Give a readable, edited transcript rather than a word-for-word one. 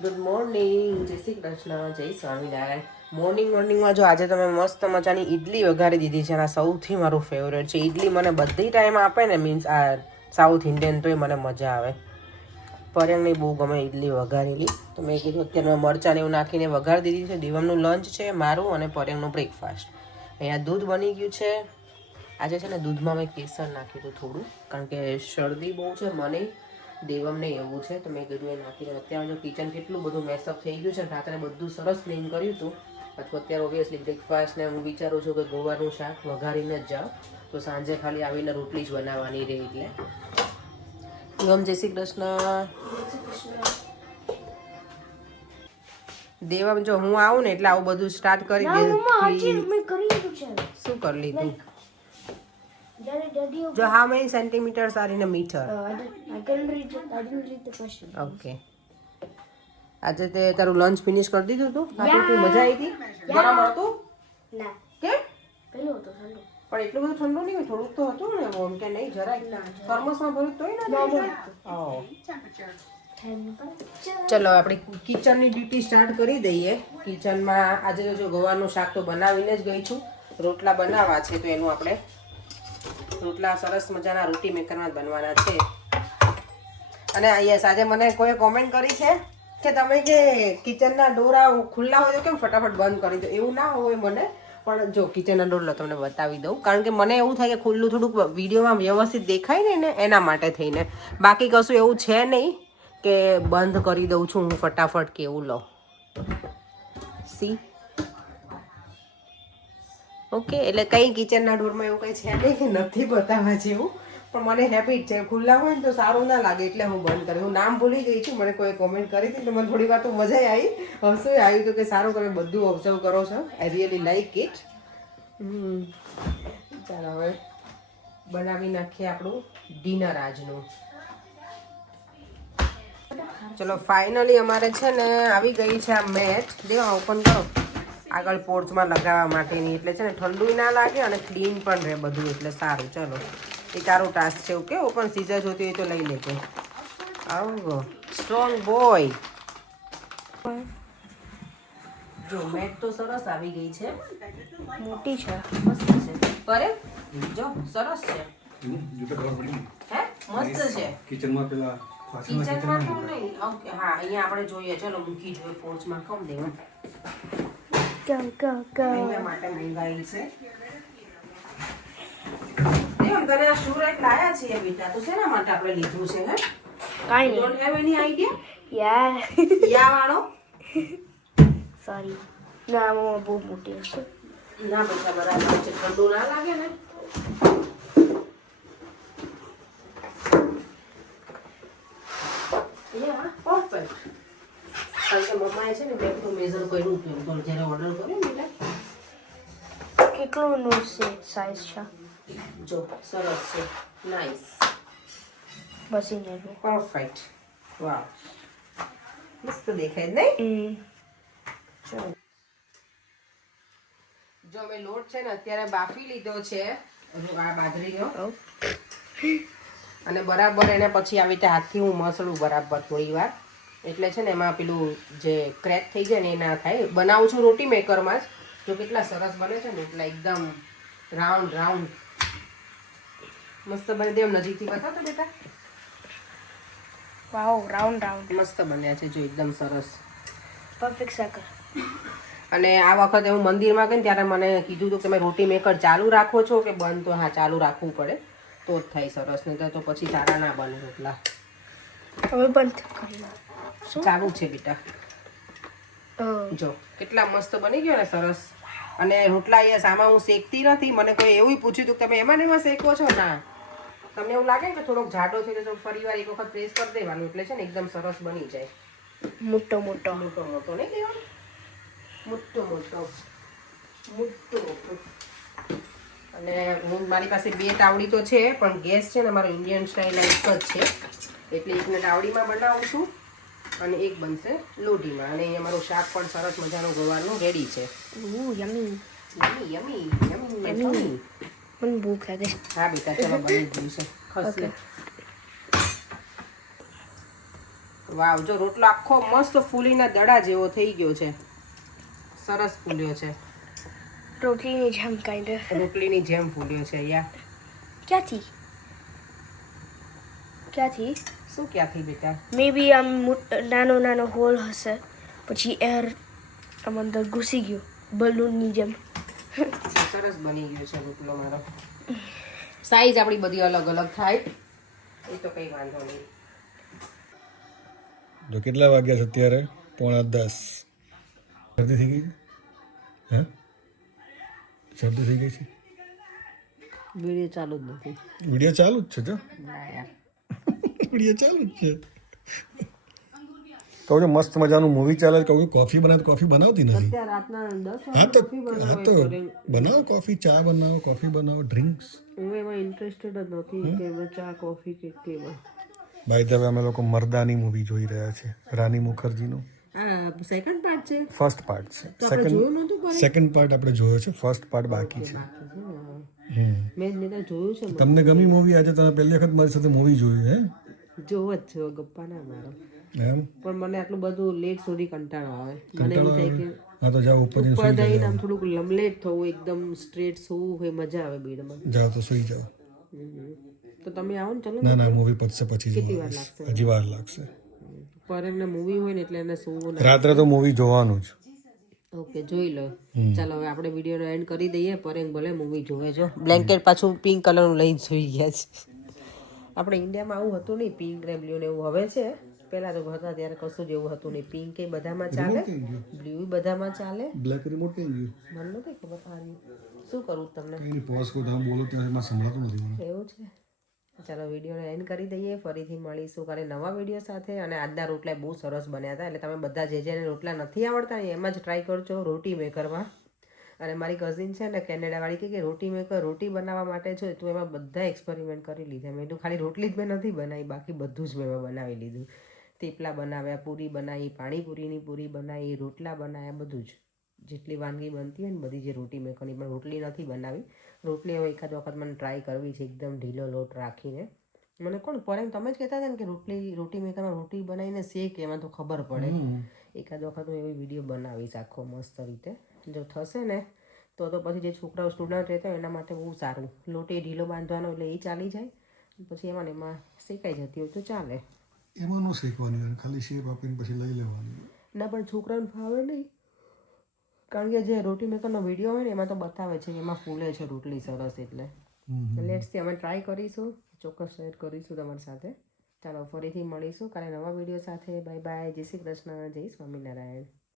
Good morning, જય શ્રી કૃષ્ણ, જય સ્વામિનારાયણ. મોર્નિંગમાં જો આજે તમે મસ્ત મજાની ઈડલી વઘારી દીધી છે. આ સૌથી મારું ફેવરેટ છે. ઈડલી મને બધી ટાઈમ આપે ને, મીન્સ આ સાઉથ ઇન્ડિયન, તોય મને મજા આવે. પર્યંગને બહુ ગમે ઈડલી વઘારેલી, તો મેં કીધું અત્યારે મેં મરચાં એવું નાખીને વઘારી દીધી છે. દિવમનું લંચ છે મારું અને પર્યંગનું બ્રેકફાસ્ટ. અહીંયા દૂધ બની ગયું છે. આજે છે ને દૂધમાં મેં કેસર નાખ્યું હતું થોડું, કારણ કે શરદી બહુ છે મને, દેવમને એવું છે, તો મેં કીધું એ નાખીને. અત્યારે જો કિચન કેટલું બધું મેસઅપ થઈ ગયું છે. રાત્રે બધું સરસ ક્લીન કર્યું હતું. અથવા અત્યારે ઓબ્વિયસલી બ્રેકફાસ્ટ ને હું વિચારું છું કે ગોવારનું શાક વઘારીને જ જાઉં, તો સાંજે ખાલી આવીને રોટલી જ બનાવવાની રહે. એટલે દેવમ જય શ્રી કૃષ્ણ. દેવમ જો હું આવું ને એટલે આવું બધું સ્ટાર્ટ કરી દે. શું કરી લીધું? જો how many centimeters are in a meter? I didn't read the question. Okay. આજે તે તારું લંચ ફિનિશ કરી દીધું તું? ખાતું મજા આવી હતી? ગરમ હતું? ના. કેમ? પેલું હતું ઠંડુ. પણ એટલું બધું ઠંડુ નહીં હોય, થોડુંક તો હતું ને એમ કે નહીં જરાય. થર્મસમાં ભર્યું તોય ના. ચલો આપણે કિચનની ડ્યુટી સ્ટાર્ટ કરી દઈએ. કિચનમાં આજે જો ગવારનું શાક તો બનાવીને જ ગઈ છું. રોટલા બનાવવા છે, તો એનું આપણે રોટલા સરસ મજાના રોટી મેકરમાં જ બનવાના છે. અને યસ, આજે મને કોઈ કોમેન્ટ કરી છે કે તમે જે કિચનના ડોરા ખુલ્લા હોય તો કેમ ફટાફટ બંધ કરી દો. એવું ના હોય મને, પણ જો કિચનના ડોર તમને બતાવી દઉં, કારણ કે મને એવું થાય કે ખુલ્લું થોડુંક વિડીયોમાં વ્યવસ્થિત દેખાય ને એના માટે થઈને. બાકી કશું એવું છે નહીં કે બંધ કરી દઉં છું હું ફટાફટ કે એવું. લો સી ઓકે, એટલે કંઈ કિચનના ડોરમાં એવું કંઈ છે નહીં કે નથી બતાવવા જેવું, પણ મને હેબિટ છે ખુલ્લા હોય ને તો સારું ના લાગે, એટલે હું બંધ કરું. હું નામ ભૂલી ગઈ છું, મને કોઈ કોમેન્ટ કરી હતી, એટલે મને થોડી વાર તો મજા આવી, હસવું આવ્યું હતું કે સારું તમે બધું ઓબ્ઝર્વ કરો છો. I really like it. ચાલો હવે બનાવી નાખીએ આપણું ડિનર આજનું. ચલો ફાઇનલી અમારે છે ને આવી ગઈ છે આ મેટ. દેવા ઓપન કરો. આગળ પોર્ચમાં લગાવવા માટેની, એટલે છે ને ઠંડુ ના લાગે અને ક્લીન પણ રહે બધું, એટલે સારું. ચલો એ તારું ટાસ્ક છે. ઓકે, ઓપન સીઝર જોતી હોય તો લઈ લેજો. આવો સ્ટ્રોંગ બોય. જો મેટ તો સરસ આવી ગઈ છે, મોટી છે. મસ્ત છે. કરે જો સરસ છે. હે મસ્ત છે. કિચનમાં પેલા કિચનમાં તો નહીં. ઓકે હા, અહીંયા આપણે જોઈએ. ચલો મૂકી જોઈએ પોર્ચમાં. કમ દેવું અહીંયા માટે મંગાવી છે. દેવમ તને આ શૂ રેક લાયા છીએ બેટા, તો શેના માટે આપણે લીધું છે? હે કાઈ નહીં. Don't have any idea? Yeah વાળો સોરી. ના મમ્મા બહુ મોટી હશે. ના બેટા બરાબર છે, ઠંડુ ના લાગે ને. પરફેક્ટ. કારણ કે મમ્માએ છે ને બેગનું મેઝર કર્યું હતું તો જ્યારે ઓર્ડર કર્યો ને એટલે કેટલું નું છે સાઈઝ છે? જો સરસ છે. નાઇસ. બસ એને પરફેક્ટ. વાવ, મસ્ત દેખાય નહીં? ચલો જો અમે લોટ છે ને અત્યારે બાફી લીધો છે, આ બાજરીનો, અને બરાબર એને પછી આવી રીતે હાથથી હું મસળું બરાબર થોડી વાર, એટલે છે ને એમાં પેલું જે ક્રેક થઈ જાય ને એ ના થાય. બનાવું છું રોટી મેકરમાં જ. જો કેટલા સરસ બને છે ને, એટલા એકદમ રાઉન્ડ રાઉન્ડ મસ્ત બને. દેવ નજીકથી બતાવો તો બેટા. વાવ, રાઉન્ડ રાઉન્ડ મસ્ત બન્યા છે જો, એકદમ સરસ પરફેક્ટ સર્કલ. અને આ વખતે હું મંદિરમાં ગઈ ત્યારે મને કીધું હતું કે તમે રોટી મેકર ચાલુ રાખો છો કે બંધ? તો હા, ચાલુ રાખવું પડે તો જ થાય સરસ, નહીં તો પછી સારા ના બને રોટલા. હવે બંધ કરી નાખ. ચાલુ છે બેટા. જો કેટલા મસ્ત બની ગયો ને, સરસ. અને રોટલા અહીંયા આમાં હું શેકતી નથી. મને કોઈ એવું પૂછ્યું હતું કે તમે એમાં ને એમાં શેકો છો? ના, તમને એવું લાગે કે થોડોક જાડો છે તો ફરી વાર એક વખત પ્રેસ કરી દેવાનું, એટલે છે ને એકદમ સરસ બની જાય. મોટો મોટો મોટો મોટો નહીં દેવાનું, મોટો મોટો મોટો મોટો. અને હું મારી પાસે 2 તાવડી તો છે, પણ ગેસ છે ને મારો ઇન્ડિયન સ્ટાઇલ એક જ છે, એટલે એકને તાવડીમાં બનાવું છું અને એક બનશે લોટીમાં. અને અહીંયા મારું શાક પણ સરસ મજાનું ગવારનું રેડી છે. યમી યમી યમી યમી યમી. મને ભૂખ લાગે. હા બેટા, ચલો બની ગયું છે. ખસ લે. વાવ, જો રોટલો આખો મસ્ત ફૂલીના દડા જેવો થઈ ગયો છે, સરસ ફૂલ્યો છે, રોટલીની જેમ કાઇન્ડ રોટલીની જેમ ફૂલ્યો છે. યા ક્યાંથી ક્યાંથી શું ક્યાંથી બેટા? મે બી આમ નાનો નાનો હોલ હશે, પછી એર આમ અંદર ઘૂસી ગયું બલૂનની જેમ. સરસ બની ગયો છે રોટલો મારો. સાઈઝ આપણી બધી અલગ અલગ થાય એ તો કઈ વાંધો નહીં. જો કેટલા વાગ્યા છે અત્યારે? 9:45. શરદી થઈ ગઈ છે? હે શરદી થઈ ગઈ છે? વિડીયો ચાલુ જ નથી. વિડીયો ચાલુ જ છે જો. ના યાર, વિડીયો ચાલુ જ છે. કહું છું મસ્ત મજાનું મૂવી ચાલે છે. કહું કોફી બનાવ, કોફી બનાવતી નથી. અત્યારે રાતના 10 હા તો વાગે બનાવો કોફી, ચા બનાવો, કોફી બનાવો, ડ્રિંક્સ. હું એમાં ઇન્ટરેસ્ટેડ જ નથી કે એમાં ચા કોફી કે કેમાં. બાય ધ વે અમે લોકો મર્દાની મૂવી જોઈ રહ્યા છે, રાની મુખર્જીનું. આ સેકન્ડ પાર્ટ છે. ફર્સ્ટ પાર્ટ છે. તો આપણે જોયું નહોતું પણ સેકન્ડ પાર્ટ આપણે જોયો છે, ફર્સ્ટ પાર્ટ બાકી છે. મેં નહીં જોયું છે. તમને ગમી મૂવી? આજે તમે પહેલી વખત મારી સાથે મૂવી જોયું હે? જોવો જ છે ગપ્પા ના મારો. એમ? પણ મને આટલું બધું લેટ સુધી કંટાળો આવે. મને એવું થાય કે હા તો જાઓ ઉપર જઈને ઉપર સુઈ જઈને જાઓ. આમ થોડુંક લમલેટ થવું, એકદમ સ્ટ્રેટ સૂવું હોય, મજા આવે બેડમાં. જાઓ તો સુઈ જાઓ. તો તમે આવો ને, ચલો ના ના મૂવી પતશે પછી કેટલી વાર જવાનું. લાગશે? હજી વાર લાગશે. પર એમને મૂવી હોય ને એટલે એને સૂવું ના. રાત્રે તો મૂવી જોવાનું જ. ઓકે, જોઈ લો. ચાલો હવે આપણે વિડીયોનો એન્ડ કરી દઈએ. પર ભલે મૂવી જોવે જો. બ્લેન્કેટ પાછું પિંક કલરનું લઈને સુઈ ગયા છે. આપણે ઇન્ડિયામાં આવું હતું નહીં, પિંક ને બ્લુ ને એવું. હવે છે, પહેલા તો હતા ત્યારે કશું જ એવું હતું નહીં. પિંક એ બધામાં ચાલે, બ્લુ બધામાં ચાલે. બ્લેક રિમોટ કઈ ગયું? મને નથી ખબર. શું કરું તમને? કઈ પોઝ કો તમે બોલો ત્યાં એમાં સંભળાતું નથી મને. એવું છે. ચાલો વિડીયોને એન્ડ કરી દઈએ. ફરીથી મળીશું કાલે નવા વિડીયો સાથે. અને આજના રોટલા બહુ સરસ બન્યા હતા. એટલે તમે બધા જેને રોટલા નથી આવડતા ને એમાં જ ટ્રાય કરજો રોટી મેકરમાં. અને મારી કઝિન છે ને કેનેડાવાળી કે રોટી મેકર રોટી બનાવવા માટે છે, તો એમાં બધા એક્સપેરિમેન્ટ કરી લીધા. મેં તો ખાલી રોટલી જ મેં નથી બનાવી, બાકી બધું જ મેં એમાં બનાવી લીધું. થેપલા બનાવ્યા, પૂરી બનાવી, પાણીપુરીની પૂરી બનાવી, રોટલા બનાવ્યા, બધું જ જેટલી વાનગી બનતી હોય ને બધી, જે રોટી મેકરની. પણ રોટલી નથી બનાવી. રોટલી હવે એકાદ વખત મને ટ્રાય કરવી છે, એકદમ ઢીલો લોટ રાખીને. મને કોણ પર તમે જ કહેતા હતા ને કે રોટી મેકરમાં રોટી બનાવીને શેક, એમાં તો ખબર પડે. એકાદ વખત હું એવી વિડીયો બનાવીશ આખો મસ્ત રીતે. જો થશે ને તો પછી જે છોકરાઓ સ્ટુડન્ટ રહેતા હોય એના માટે બહુ સારું. લોટ એ ઢીલો બાંધવાનો એટલે એ ચાલી જાય, પછી એમાં શેકાઈ જતી હોય તો ચાલે. એમાં નો શીખવાની, ખાલી શેપ આપીને પછી લઈ લેવાની. ના પણ છોકરાઓને ફાવે નહીં, કારણ કે જે રોટી મેકરનો વિડીયો હોય ને એમાં તો બતાવે છે એમાં ફૂલે છે રોટલી સરસ. એટલે લેટ્સ સી, અમે ટ્રાય કરીશું, ચોક્કસ શેર કરીશું તમારી સાથે. ચાલો ફરીથી મળીશું કાલે નવા વિડીયો સાથે. Bye bye. જય શ્રી કૃષ્ણ, જય સ્વામિનારાયણ.